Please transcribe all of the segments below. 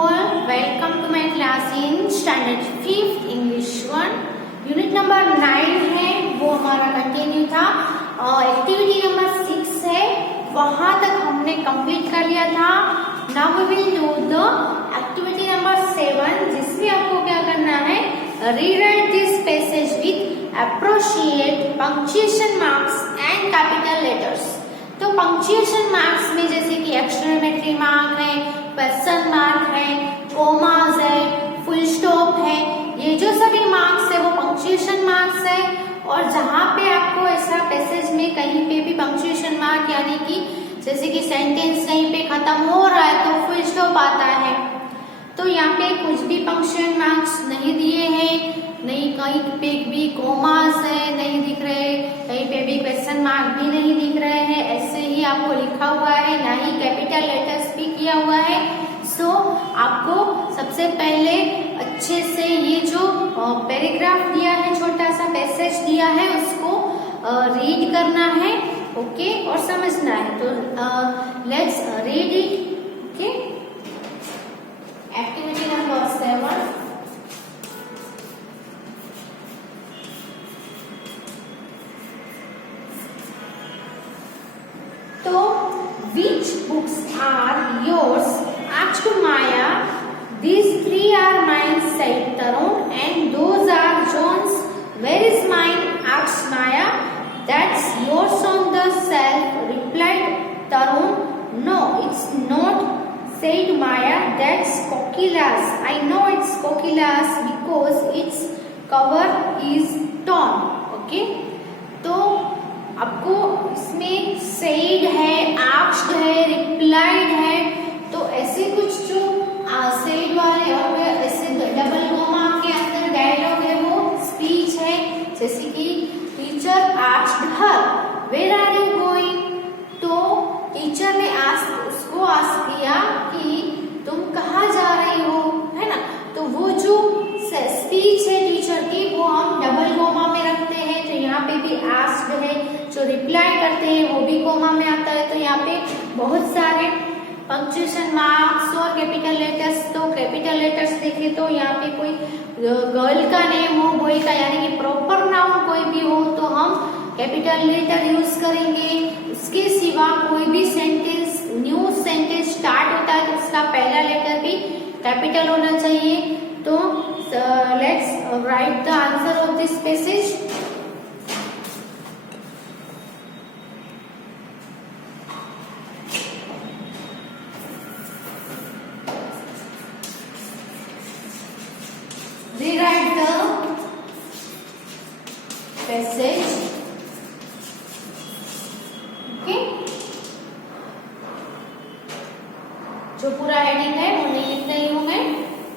all, welcome to my class in standard 5th English 1. Unit number 9 है वो हमारा continue था और एक्टिविटी नंबर 6 है वहां तक हमने कंप्लीट कर लिया था. Now we will do the activity number 7 जिसमें आपको क्या करना है, rewrite this passage with appropriate punctuation marks and capital letters. तो पंक्चुएशन मार्क्स में जैसे कि एक्सक्लेमेटरी मार्क है, क्वेश्चन मार्क है, कोमास है, फुल स्टॉप है, ये जो सभी मार्क्स है वो पंक्चुएशन मार्क्स है. और जहाँ पे आपको ऐसा पैसेज में कहीं पे भी पंक्चुएशन मार्क यानी कि जैसे कि सेंटेंस कहीं पे खत्म हो रहा है तो फुल स्टॉप आता है, तो यहाँ पे कुछ भी पंक्चुएशन मार्क्स नहीं दिए हैं, नहीं कहीं पे भी कोमास है नहीं दिख रहे, कहीं पे भी क्वेश्चन मार्क भी नहीं दिख रहे हैं, ऐसे ही आपको लिखा हुआ है, ना ही कैपिटल लेटर्स भी किया हुआ है. सो आपको सबसे पहले अच्छे से ये जो पैराग्राफ दिया है, छोटा सा पैसेज दिया है, उसको रीड करना है, ओके, और समझना है. तो let's read it. Okay, activity number 7. तो which books are yours? asked Maya. These 3 are mine, said Tarun, and those are John's. Where is mine? asked Maya. That's yours on the shelf, replied Tarun. No, it's not, said Maya. That's Kokila's. I know it's Kokila's because its cover is torn. Okay, तो आपको इसमें said है, asked है, replied है, तो ऐसे कुछ जो सेड वाले और ऐसे डबल कोमा के अंदर डायलॉग है वो स्पीच है. जैसे कि teacher asked her where are you going, तो टीचर ने उसको आस्क किया कि तुम कहाँ जा रही हो, है ना. तो वो जो स्पीच है टीचर की वो हम डबल कोमा में रखते हैं. तो यहाँ पे भी आस्क्ड है, जो रिप्लाई करते हैं वो भी कोमा में आता है. तो यहाँ पे बहुत सारे पंक्चुएशन मार्क्स और कैपिटल लेटर्स. तो कैपिटल लेटर्स देखें तो यहाँ पे कोई गर्ल का नेम हो, बॉय का यानी कि प्रॉपर नाउन कोई भी हो तो हम कैपिटल लेटर यूज करेंगे. इसके सिवा कोई भी सेंटेंस, न्यू सेंटेंस स्टार्ट होता है तो उसका पहला लेटर भी कैपिटल होना चाहिए. तो let's write the answer of this passage. Rewrite the passage. Okay, जो पूरा हेडिंग है वो नहीं लिख रही हूं मैं,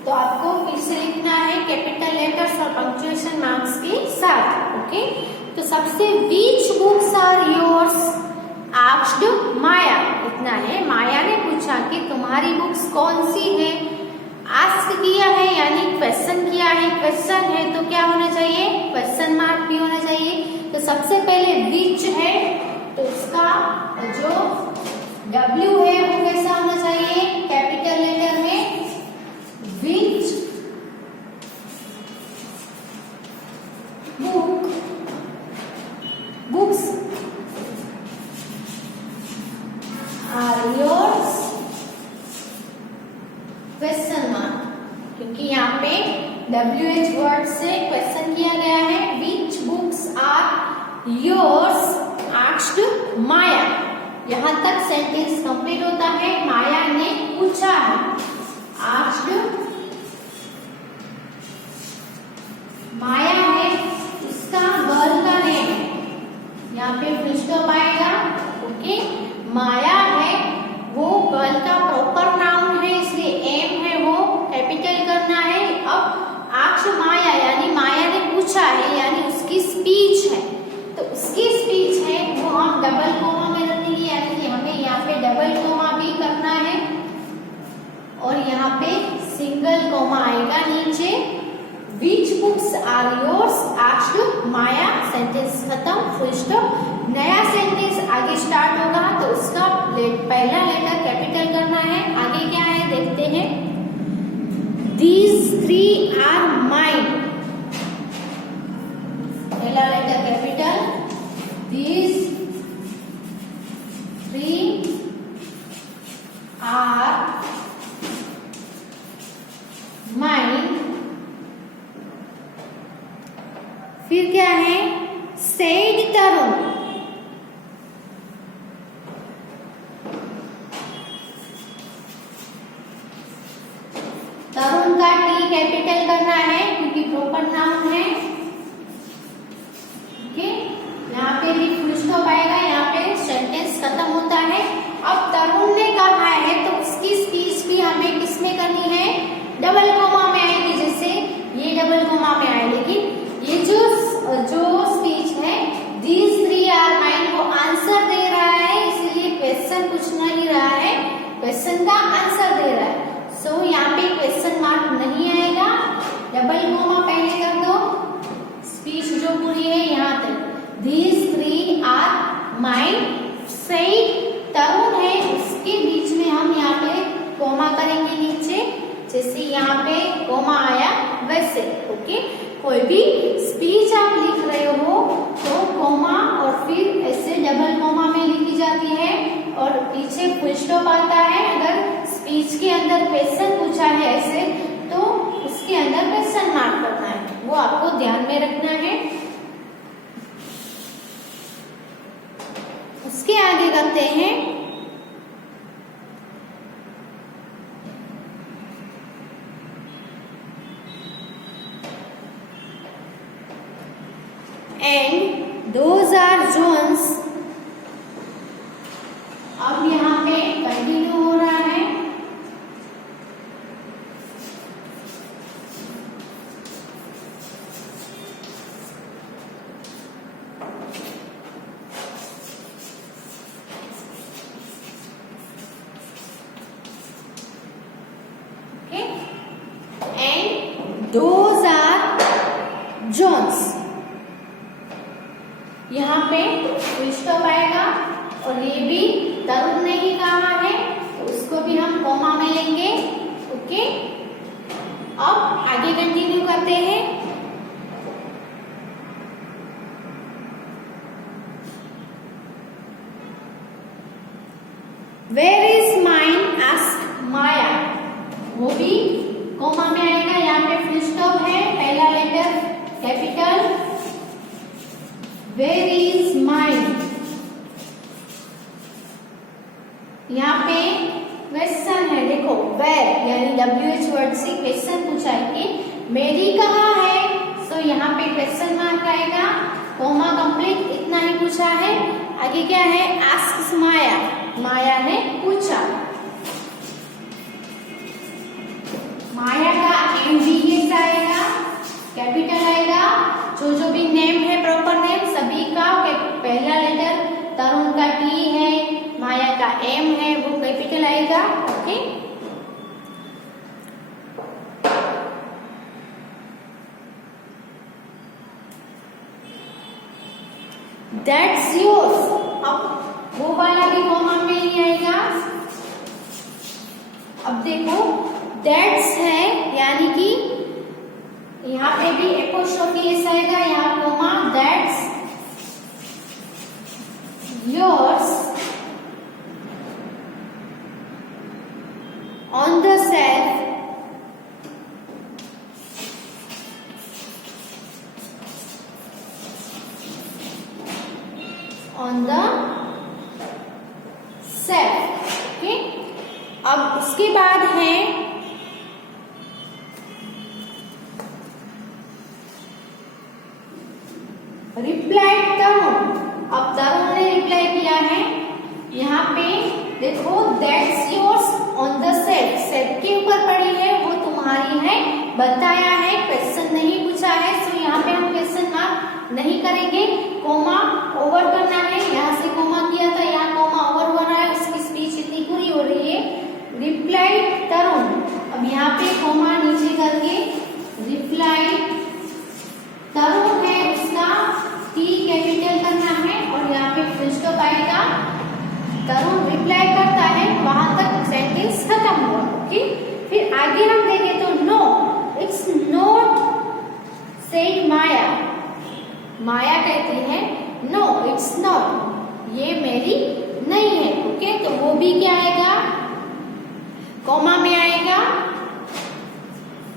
तो आपको फिर से लिखना है कैपिटल लेटर्स और पंक्चुएशन मार्क्स के साथ. ओके, तो सबसे which books are yours? asked Maya. इतना है, माया ने पूछा कि तुम्हारी बुक्स कौन सी है. आस्क किया है यानी क्वेश्चन किया है, क्वेश्चन है तो क्या होना चाहिए, क्वेश्चन मार्क भी होना चाहिए. तो सबसे पहले विच है तो उसका जो W है वो कैसा होना चाहिए, कैपिटल लेटर में. Which books are yours, question mark, क्योंकि यहाँ पे WH वर्ड से क्वेश्चन किया गया है. Which books are yours? asked Maya. यहाँ तक सेंटेंस कंप्लीट होता है. माया ने पूछा है, asked माया है, इसका गर्ल का नेम है, यहाँ पे फुल स्टॉप आएगा. ओके, माया है वो गर्ल का प्रॉपर नाउन है इसलिए एम है वो कैपिटल करना है. अब आक्ष माया यानी माया ने पूछा है यानी उसकी स्पीच है, तो उसकी स्पीच है वो हम डबल कोमा में रखेंगे, यानी कि हमें यहाँ पे डबल कोमा भी करना है और यहाँ पे सिंगल कोमा आएगा नीचे. Which books are yours? asked Maya. Sentence खत्म, फुल स्टॉप. नया सेंटेंस आगे स्टार्ट होगा तो उसका पहला लेटर कैपिटल करना है. आगे क्या है देखते हैं. आर माइन, फिर क्या है सेड तरुण, तरुण का टी कैपिटल करना है क्योंकि प्रॉपर नाउन है। ओके, यहाँ पे भी फुल स्टॉप आएगा, यहाँ पे सेंटेंस खत्म होता है। अब तरुण ने कहा है तो उसकी स्पीच भी हमें किसमें करनी है, डबल कोमा में आएगी। जैसे ये डबल कोमा में आए, लेकिन ये जो स्पीच है दीज थ्री आर माइन, वो आंसर दे रहा है, इसलिए क्वेश्चन पूछ नहीं रहा है, क्वेश्चन का आंसर दे रहा है। सो यहाँ पे क्वेश्चन मार्क नहीं आएगा, डबल कोमा पहले कर दो। स्पीच जो पूरी है यहाँ तक, these three are mine said Tarun है, उसके बीच में हम यहाँ पे कोमा करेंगे नीचे, जैसे यहाँ पे कोमा आया वैसे। ओके, कोई भी स्पीच आप लिख रहे हो तो कोमा और फिर ऐसे डबल कोमा में लिखी जाती है और पीछे फुल स्टॉप आता है। अगर स्पीच के अंदर क्वेश्चन पूछा है ऐसे तो उसके अंदर क्वेश्चन मार्क करना है, वो आपको ध्यान में रखना है। उसके आगे करते हैं and those are zones। अब यहाँ पे कंटिन्यू हो रहा है, okay, and those are zones। यहाँ पे फुल स्टॉप आएगा और ये भी तरुण ने ही कहा है तो उसको भी हम कोमा में लेंगे। ओके, अब आगे कंटिन्यू करते हैं। वेयर इज माइन आस्क माया, वो भी कोमा में आएगा। यहाँ पे फुल स्टॉप है, पहला letter capital, where is mine. यहाँ पे क्वेश्चन है, देखो वेयर यानी WH वर्ड से क्वेश्चन पूछा है कि मेरी कहाँ है, सो यहाँ पे क्वेश्चन मार्क आएगा, कोमा कंप्लीट, इतना ही पूछा है। आगे क्या है, आस्क माया, माया ने पूछा। माया का MBS आएगा, कैपिटल आएगा। जो भी नेम है प्रॉपर नेम सभी का पहला लेटर, तरुण का T है, माया का M है, वो कैपिटल आएगा। ओके, दैट्स योर्स, अब वो वाला भी कोमा में ही आएगा। अब देखो दैट्स है यानी कि यहाँ पे भी एपोस्ट्रोफी एस आएगा, यहाँ comma, that's yours on the shelf, on the shelf. Okay, अब इसके बाद है रिप्लाई तरुण। अब तरुण ने रिप्लाई किया है, यहाँ पे देखो that's yours on the set, set के ऊपर पड़ी है, वो तुम्हारी है, बताया है, क्वेश्चन नहीं पूछा है, सो यहाँ पे हम क्वेश्चन मार्क नहीं करेंगे, कोमा ओवर करना है। यहाँ से कोमा किया था, यहाँ कोमा ओवर हो रहा है, उसकी स्पीच इतनी पूरी हो रही है। रिप्लाई तरुण, अब यहाँ पे कोमा नीचे करके रिप्लाई तरुण है, उसका T कैपिटल करना है और यहाँ पे फुल स्टॉप आएगा। तरुण रिप्लाई करता है, वहां तक सेंटेंस खत्म हुआ। ओके, फिर आगे हम देखें तो नो इट्स नॉट सेड माया, माया कहती है नो इट्स नॉट, ये मेरी नहीं है। ओके, तो वो भी क्या आएगा,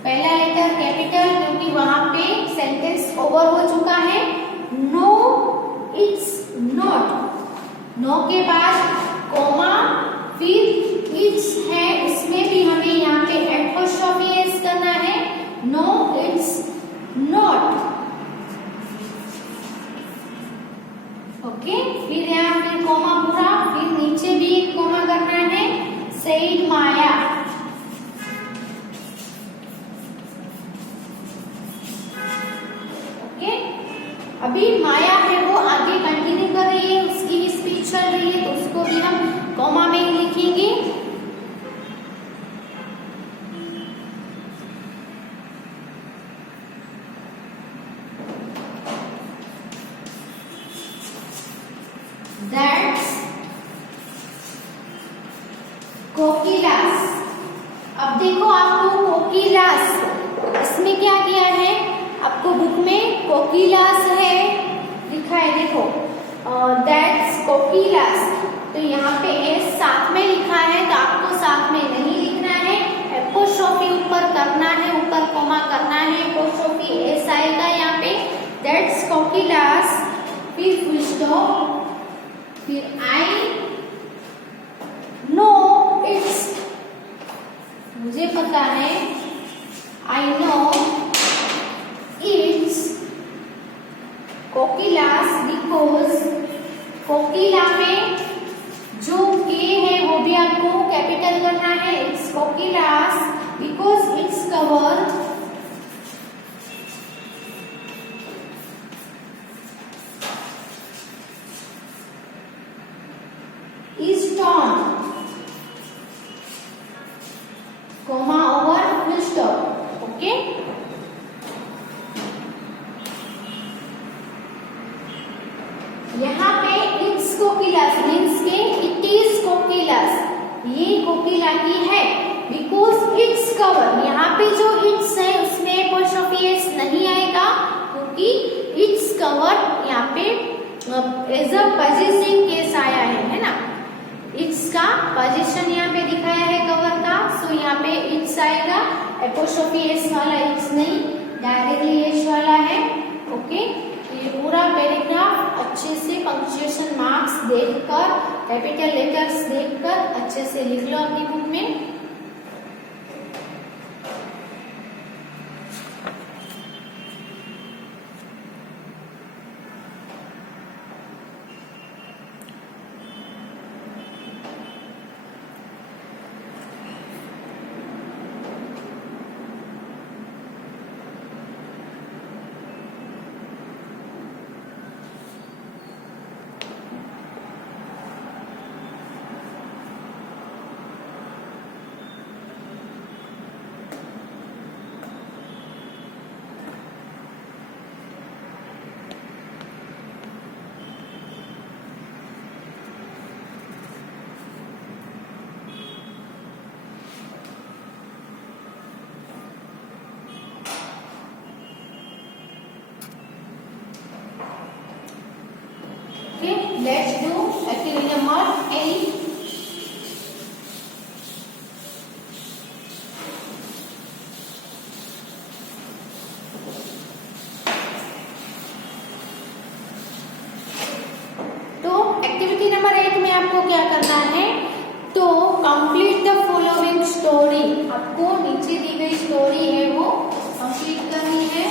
पहला लेटर कैपिटल, क्योंकि वहां पे सेंटेंस ओवर हो चुका है। नो इट्स नॉट, नो के बाद कॉमा, फिर इट्स है, उसमें भी हमें यहाँ पे एपोस्ट्रोफी एस करना है। No it's not, okay. फिर यहाँ पे कॉमा पूरा, फिर नीचे भी एक कॉमा करना है। सेड माया, ओके। अभी माया है वो आगे कंटिन्यू कर रही है, उसकी भी स्पीच चल रही है, तो उसको भी हम कॉमा में ही लिखेंगे। That's कोकिलास। अब देखो आपको कोकिलास, इसमें क्या किया है, आपको बुक में कोकिलास है लिखा है, देखो दैट्स कोकिलास, तो यहाँ पे एस साथ में लिखा है, तो आपको साथ में नहीं लिखना है, एपोस्ट्रोफी ऊपर करना है, ऊपर कॉमा करना है, एपोस्ट्रोफी एस आएगा यहाँ पे। दैट्स कोकिलास, फिर फुल स्टॉप, फिर आई नो इट्स, मुझे पता है, I know it's Kokila's, because कोकिला में जो के है वो भी आपको कैपिटल करना है। It's Kokila's because it's cover is torn, comma over full stop, okay। यहाँ पे इट्स कोकिलास मीन्स के इट इज कोकिलास, ये कोकिला की है, बिकॉज इट्स कवर, यहाँ पे जो इट्स है उसमें एपोस्ट्रोफी एस नहीं आएगा, क्योंकि इट्स कवर यहाँ पे एज अ पजेसिव केस आया है ना, इट्स का पोजीशन यहाँ पे दिखाया है कवर का, सो यहाँ पे इट्स आएगा, एपोस्ट्रोफी एस वाला इट्स नहीं, डायरेक्टली एस वाला है, ओके। ये पूरा पैराग्राफ अच्छे से पंक्चुएशन मार्क्स देखकर, कैपिटल लेटर्स देखकर अच्छे से लिख लो अपनी बुक में। Okay, let's do activity number 8. तो एक्टिविटी नंबर 8 में आपको क्या करना है, तो कंप्लीट द फॉलोइंग स्टोरी, आपको नीचे दी गई स्टोरी है वो कंप्लीट करनी है।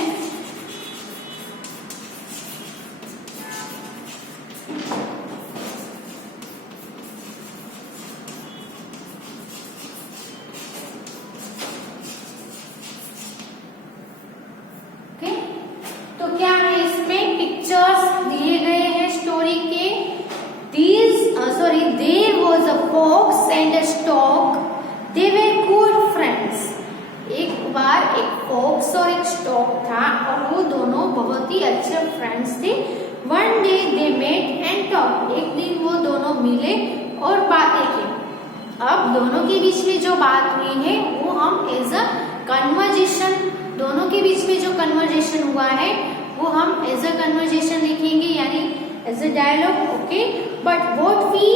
तो क्या है, इसमें पिक्चर्स दिए गए हैं स्टोरी के। There was a fox and a stork, they were good friends. एक बार एक फॉक्स और एक स्टॉक था और वो दोनों बहुत ही अच्छे फ्रेंड्स थे। One day they met and talk, एक दिन वो दोनों मिले और बातें की। अब दोनों के बीच में जो बात हुई है वो हम एज अ कन्वर्जेशन, दोनों के बीच में जो कन्वर्जेशन हुआ है वो हम एज अ कन्वर्जेशन लिखेंगे, यानी as a dialogue, okay. But what we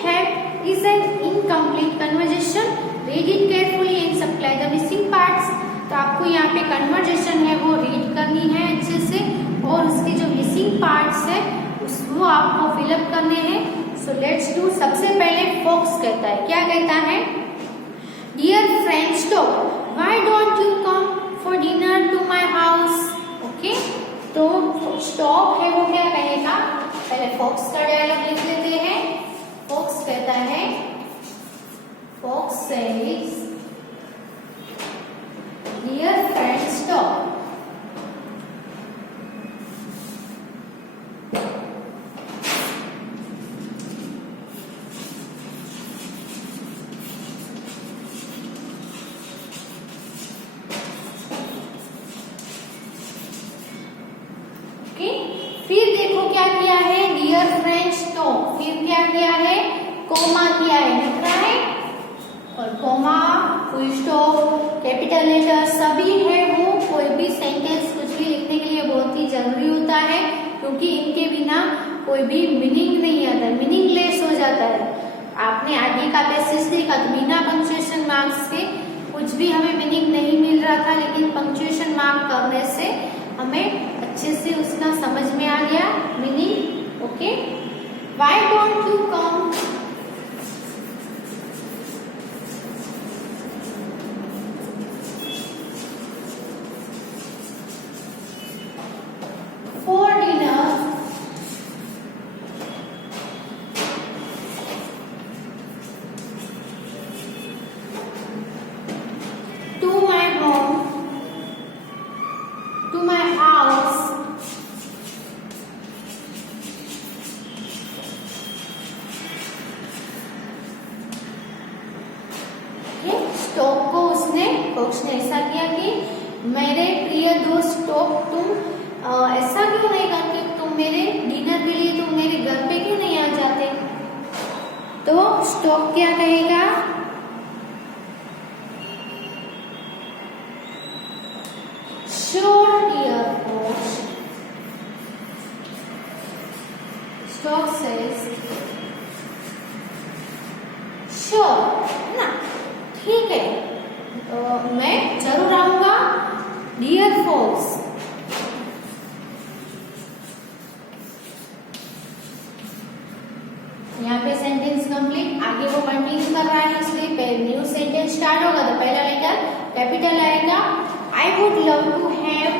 had is an incomplete conversation, read it carefully and supply the missing parts. तो आपको यहाँ पे कन्वर्जेशन है वो रीड करनी है अच्छे से, और उसके जो मिसिंग पार्ट्स है उसको आपको फिलअप करने हैं। So let's do. सबसे पहले फॉक्स कहता है, क्या कहता है? Dear friend stork, why don't you come for dinner to my house. Okay, तो स्टॉप है वो क्या कहेगा? पहले फॉक्स का डायलॉग लिख लेते हैं। फॉक्स कहता है, fox says dear friend stork, फिर देखो क्या किया है? डियर फ्रेंड स्टॉप, फिर क्या किया है? कोमा किया है, लिख रहा है, और comma, full stop, capital letter सभी है वो। कोई भी सेंटेंस कुछ भी लिखने के लिए बहुत ही जरूरी होता है, क्योंकि इनके बिना कोई भी मीनिंग नहीं आता, मीनिंगलेस हो जाता है। आपने आगे का पैसेज देखा तो बिना पंक्चुएशन मार्क्स के कुछ भी हमें मीनिंग नहीं मिल रहा था, लेकिन पंक्चुएशन मार्क करने से हमें अच्छे से उसका समझ में आ गया meaning. Okay, why don't you come, for dinner to my home, to my house, stork को उसने ऐसा किया कि मेरे प्रिय दोस्त स्टॉप, तुम ऐसा क्यों नहीं करते? तुम मेरे डिनर के लिए तुम मेरे घर पे क्यों नहीं आ जाते? तो स्टॉप क्या कहेगा? Sure, dear coach. Stock says, sure, ना, ठीक है, तो मैं जरूर आऊंगा। Dear folks, यहाँ पे सेंटेंस कंप्लीट। आगे वो कंटिन्यू कर रहा है, इसलिए न्यू सेंटेंस स्टार्ट होगा तो पहला लेटर कैपिटल आएगा। I would love to have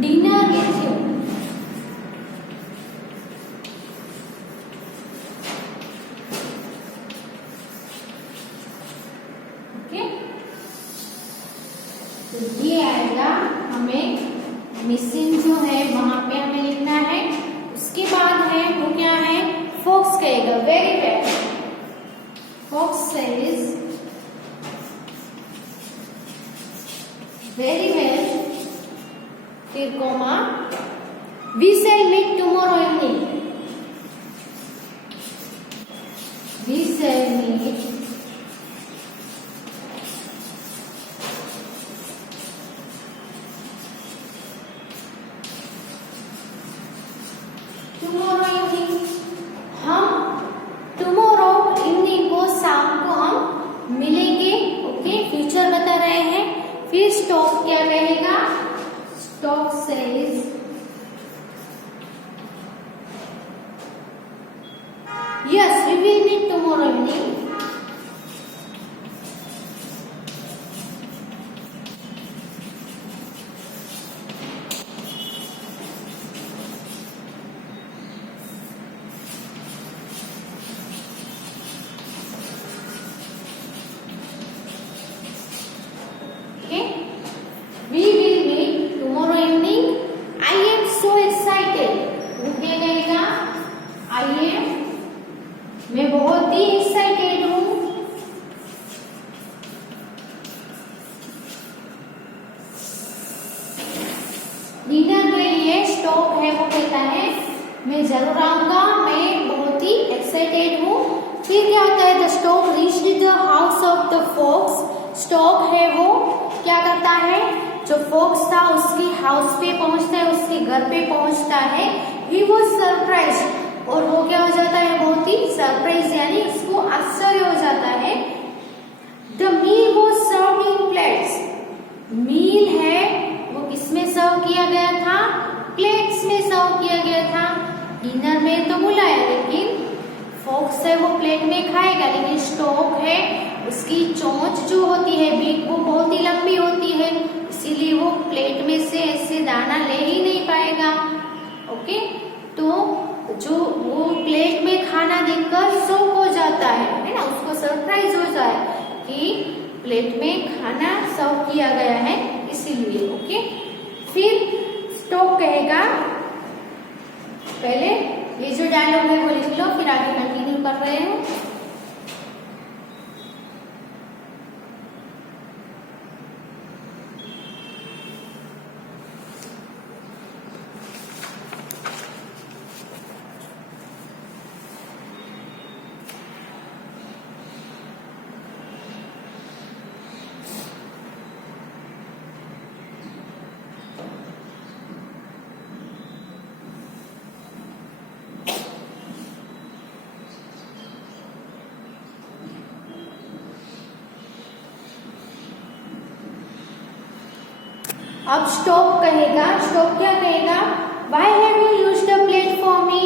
dinner with you. Okay? तो ये आएगा, हमें मिसिंग जो है वहां पे हमें लिखना है। उसके बाद है वो क्या है? फॉक्स कहेगा very well, fox says very well, फिर comma, we shall meet tomorrow evening, we shall meet tomorrow evening, हम टुमारो इवनिंग को शाम को हम मिलेंगे। ओके, फ्यूचर बता रहे हैं। फिर स्टॉप क्या कहेगा? Stork says yes we will meet tomorrow evening, we will meet tomorrow evening. I am so excited. वो क्या कहेगा? I am, मैं बहुत ही एक्साइटेड हूँ। डिनर के लिए स्टॉप है वो कहता है मैं जरूर आऊंगा, मैं बहुत ही एक्साइटेड हूँ। फिर क्या होता है? The stork reached the house of the fox. Stork है वो क्या करता है? जो फॉक्स था उसके हाउस पे पहुंचता है, उसके घर पे पहुंचता है, ही वाज सरप्राइज्ड, और वो क्या हो जाता है, बहुत ही सरप्राइज यानी उसको आश्चर्य हो जाता है। The meal was served in plates, meal है वो किसमें सर्व किया गया था, प्लेट्स में सर्व किया गया था। डिनर में तो बुलाया, लेकिन फॉक्स है वो प्लेट में खाएगा, लेकिन स्टॉक है उसकी चोंच जो होती है बीक वो बहुत ही लंबी होती है, इसीलिए वो प्लेट में से ऐसे दाना ले ही नहीं पाएगा। ओके, तो जो वो प्लेट में खाना देखकर शॉक हो जाता है ना, उसको सरप्राइज होता है कि प्लेट में खाना सर्व किया गया है, इसीलिए। ओके, फिर स्टॉक कहेगा, पहले ये जो डायलॉग है वो लिख लो, फिर आगे कंटिन्यू कर रहे हैं। अब स्टॉप कहेगा, स्टॉप क्या कहेगा, Why have you used the plate for me?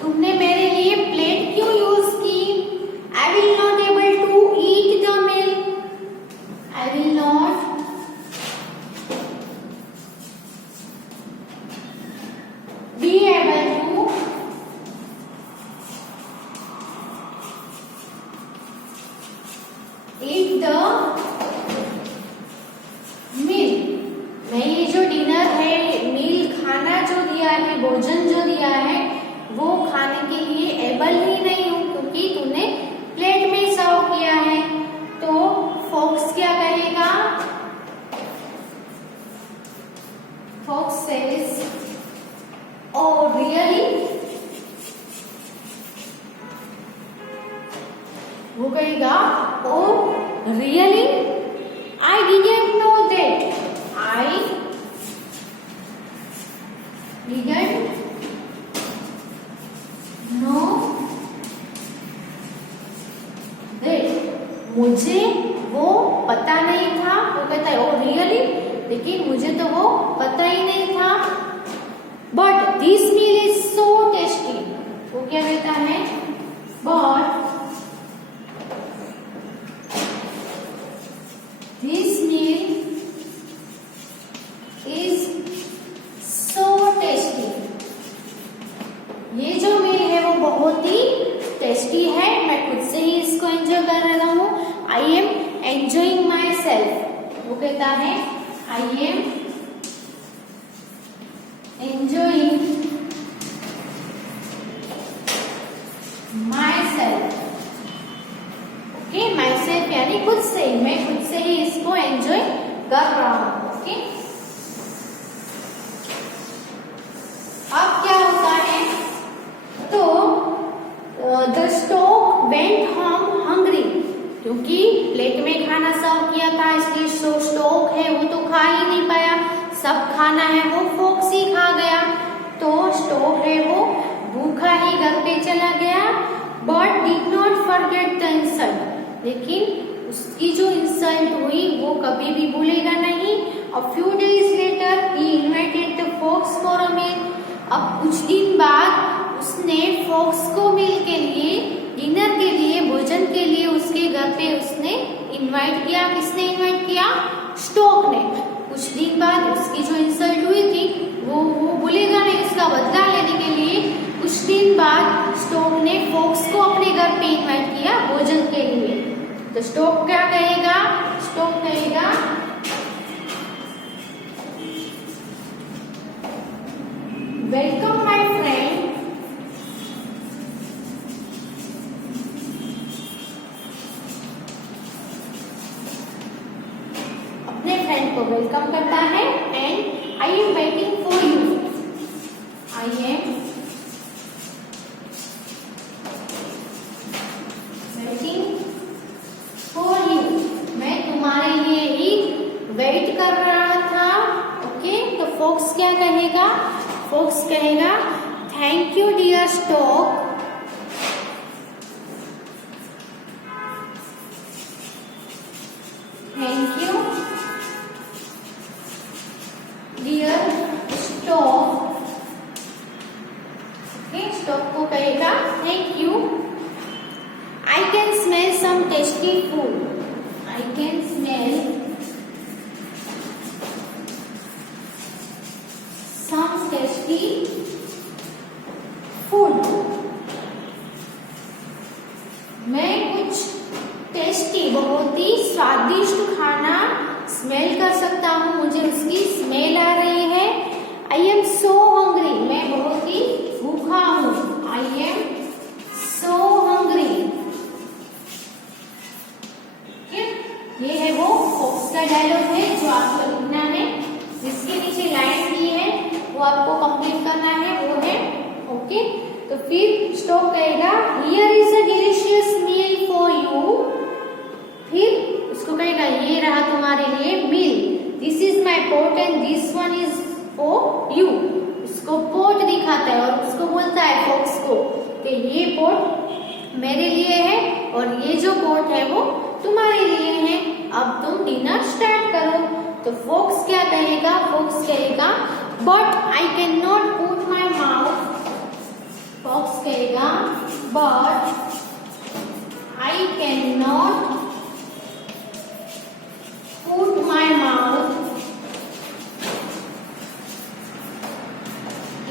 तुमने मेरे लिए प्लेट क्यों यूज की? I will not able to eat the meal. I will not be able to eat the meal. मैं ये जो डिनर है, मील खाना जो दिया है, भोजन जो दिया है, वो खाने के लिए एबल ही नहीं हूँ, क्योंकि तूने प्लेट में सर्व किया है। तो फॉक्स क्या कहेगा? Fox says, Oh, really? वो कहेगा, Oh, really? I didn't know that. I didn't know that. मुझे वो पता नहीं था। वो कहता है, Oh, really? लेकिन मुझे तो वो पता ही नहीं था। But this meal is so tasty. वो क्या कहता है? But this meal is so tasty. ये जो मील है वो बहुत ही टेस्टी है। मैं खुद से ही इसको एंजॉय कर रहा हूँ। I am enjoying myself. वो कहता है, I am enjoying myself. Okay, myself यानी खुद से, मैं खुद से ही इसको एंजॉय कर रहा हूँ। ओके, अब क्या होता है? तो the stock went home hungry, क्योंकि प्लेट में खाना सर्व किया था, इसलिए स्टॉक है वो तो खा ही नहीं पाया। सब खाना है वो फॉक्स ही खा गया, तो स्टॉक है वो भूखा ही घर पे चला गया। But did not forget the insult, लेकिन उसकी जो इंसल्ट हुई वो कभी भी भूलेगा नहीं। A few days later he invited the fox for a meal. अब कुछ दिन बाद उसने फॉक्स को मील के लिए, डिनर के लिए, भोजन के लिए उसके घर पे उसने इनवाइट किया। किसने इनवाइट किया? स्टॉक ने। कुछ दिन बाद उसकी जो इंसल्ट हुई थी वो भूलेगा नहीं। उसका बदला लेने के लिए कुछ दिन बाद स्टॉक ने फॉक्स को अपने घर पे इनवाइट किया भोजन के लिए। तो स्टॉक क्या कहेगा? स्टॉक कहेगा, वेलकम माय फ्रेंड, फ्रेंड को वेलकम करता है and I am waiting for you. I am waiting for you, मैं तुम्हारे लिए ही वेट कर रहा था। ओके, तो फॉक्स क्या कहेगा? फॉक्स कहेगा thank you dear stork, thank you dear stork. Okay, stork को कहेगा thank you. I can smell some tasty food. I can smell some tasty food. मैं कुछ टेस्टी, बहुत ही स्वादिष्ट खाना स्मेल कर सकता हूँ, मुझे उसकी स्मेल आ रही है। I am so hungry. मैं बहुत ही भूखा हूँ। I am so hungry. ये है वो फॉक्स का डायलॉग है जो आपको लिखना है। जिसके नीचे लाइन दी है वो आपको कंप्लीट करना है, वो है ओके। तो फिर स्टॉक कहेगा here is a delicious meal for you. फिर उसको कहेगा ये रहा तुम्हारे लिए meal. This is my pot and this one is for you. उसको पोट दिखाता है और उसको बोलता है फॉक्स को कि ये पोट मेरे लिए है और ये जो पोट है वो तुम्हारे लिए है। अब तुम डिनर स्टार्ट करो। तो फॉक्स क्या कहेगा? फॉक्स कहेगा but I can not put my mouth. Fox कहेगा but I can not put my mouth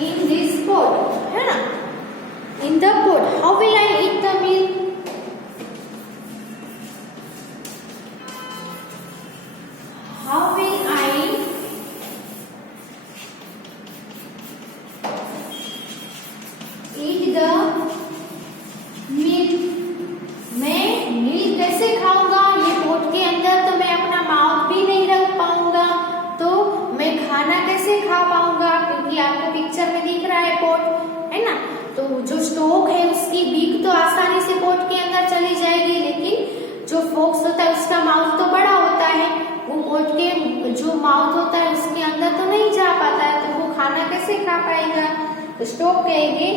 in this pot, है ना, in the pot. How will I eat the meal? How will I eat the meal? मैं मील कैसे खाऊंगा? ये pot के अंदर तो मैं अपना माउथ भी नहीं रख पाऊंगा, तो मैं खाना कैसे खा पाऊंगा? क्योंकि आपको पिक्चर में दिख रहा है पोट, है ना। तो जो स्टॉक है उसकी बीक तो आसानी से पोट के अंदर चली जाएगी, लेकिन जो फॉक्स होता है उसका माउथ तो बड़ा होता है, वो पोट के जो माउथ होता है उसके अंदर तो नहीं जा पाता है, तो वो खाना कैसे खा पाएगा? तो स्टॉक कहेंगे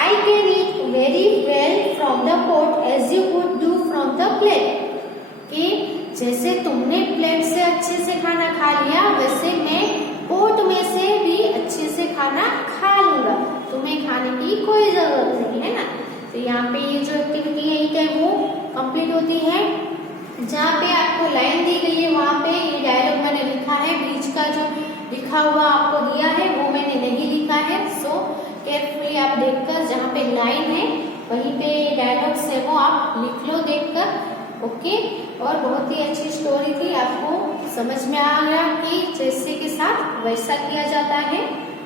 I can eat very well from the pot as you could do from the plate. कि जैसे तुमने प्लेट से अच्छे से खाना खा लिया, वैसे मैं पोट में से भी अच्छे से खाना खा लूंगा, तुम्हें खाने की कोई जरूरत नहीं, है ना। तो यहाँ पे ये जो एक्टिविटी है वो कंप्लीट होती है। जहाँ पे आपको लाइन दी गई है वहाँ पे ये डायलॉग मैंने लिखा है, बीच का जो लिखा हुआ आपको दिया है वो मैंने नहीं लिखा है। सो केयरफुली आप देखकर जहाँ पे लाइन है वहीं पे डायलॉग्स है वो आप लिख लो देखकर, ओके। और बहुत ही अच्छी स्टोरी थी, आपको समझ में आ गया कि जैसे के साथ वैसा किया जाता है,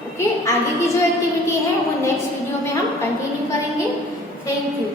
ओके। आगे की जो एक्टिविटी है वो नेक्स्ट वीडियो में हम कंटिन्यू करेंगे। Thank you.